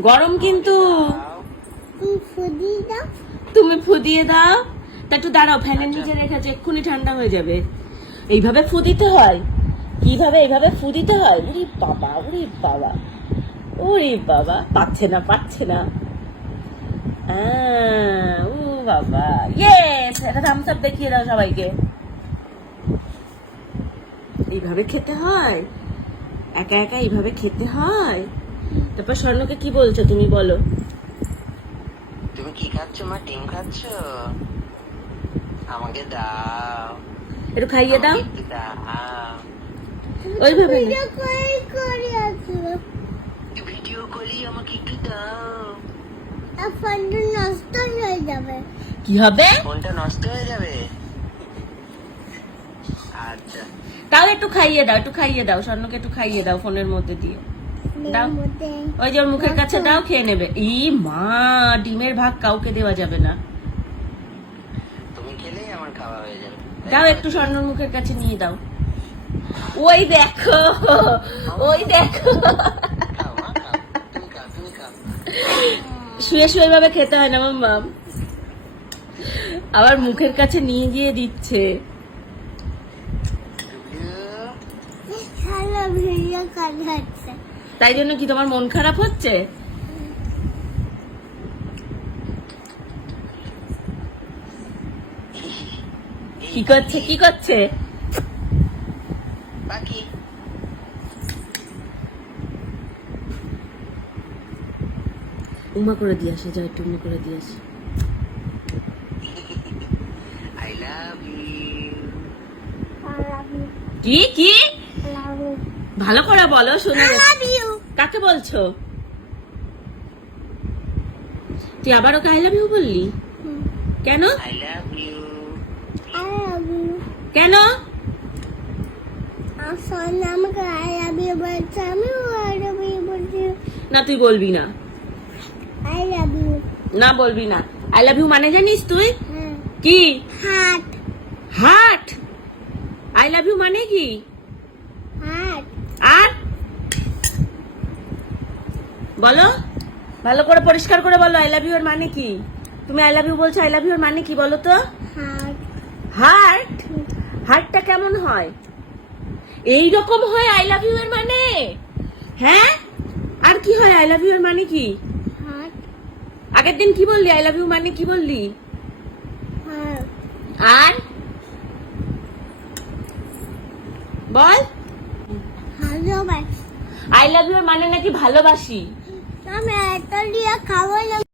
গরম কিন্তু। তুমি ফুদি দাও। তুমি ফুদিয়ে দাও। তা একটু দাঁড়াও ফ্যানের নিচে রেখেছে এক্ষুনি ঠান্ডা হয়ে যাবে। এইভাবে ফুদিতে হয়। কীভাবে এইভাবে ফুদিতে হয়? উরি বাবা উরি বাবা উরি বাবা। পাচ্ছে না পাচ্ছে না। ও বাবা। ইয়েস একটা থামস আপ দেখিয়ে দাও সবাইকে। এইভাবে খেতে হয়? একা একা এইভাবে খেতে হয়? তারপর স্বর্ণকে কি বলছো তুমি বলো? তুমি কি খাচ্ছ মা? ডিম খাচ্ছ? আমাকে দাও। একটু খাইয়ে দাও। ওইভাবে ভিডিও করে ভিডিও আমাকে একটু দাও। ফোনটা নষ্ট হয়ে যাবে। কি হবে? ফোনটা নষ্ট হয়ে যাবে। আচ্ছা। তাও একটু খাইয়ে দাও একটু খাইয়ে দাও। স্বর্ণকে একটু খাইয়ে দাও ফোনের মধ্যে দিয়ে। দাও। ওই যে ওর মুখের কাছে দাও খেয়ে নেবে। ই মা ডিমের ভাগ কাউকে দেওয়া যাবে না। তুমি খেলেই আমার খাওয়া হয়ে যাবে। দাও একটু স্বর্ণর মুখের কাছে নিয়ে দাও। ওই দেখো ওই দেখো। শুয়ে শুয়ে ভাবে খেতে হয় না মাম্মা আবার মুখের কাছে নিয়ে গিয়ে দিচ্ছে। হ্যালো ভিডিও করা হচ্ছে তাই জন্য কি তোমার মন খারাপ হচ্ছে? কি করছে কি করছে? বাকি। উমা করে দিয়ে আসে যাও একটু উমা করে দিয়ে আসে। I love you. কি কি. ভালো করে বলো শোনা I love you. কাকে বলছো? তুই আবার ওকে আই লাভ ইউ বললি? কেন? I love you I love you. কেন? না তুই বলবি না। I love you. না বলবি না। আই লাভ ইউ মানে জানিস তুই? হ্যাঁ। কি? হাট হার্ট আই লাভ ইউ মানে কি হাট আর বলো। ভালো করে পরিষ্কার করে বলো আই লাভ ইউ এর মানে কি? তুমি আই লাভ ইউ বলছো আই লাভ ইউ এর মানে কি বলো তো? হার্ট হার্টটা কেমন হয়? এই রকম হয় আই লাভ ইউ এর মানে? হ্যাঁ? আর কি হয় আই লাভ ইউ এর মানে কি? আগের দিন কি বললি? আই লাভ ইউ মানে কি বললি? আর? বল। ভালোবাসি। আই লাভ ইউ এর মানে নাকি ভালোবাসি? আমি একটা দিয়ে খাব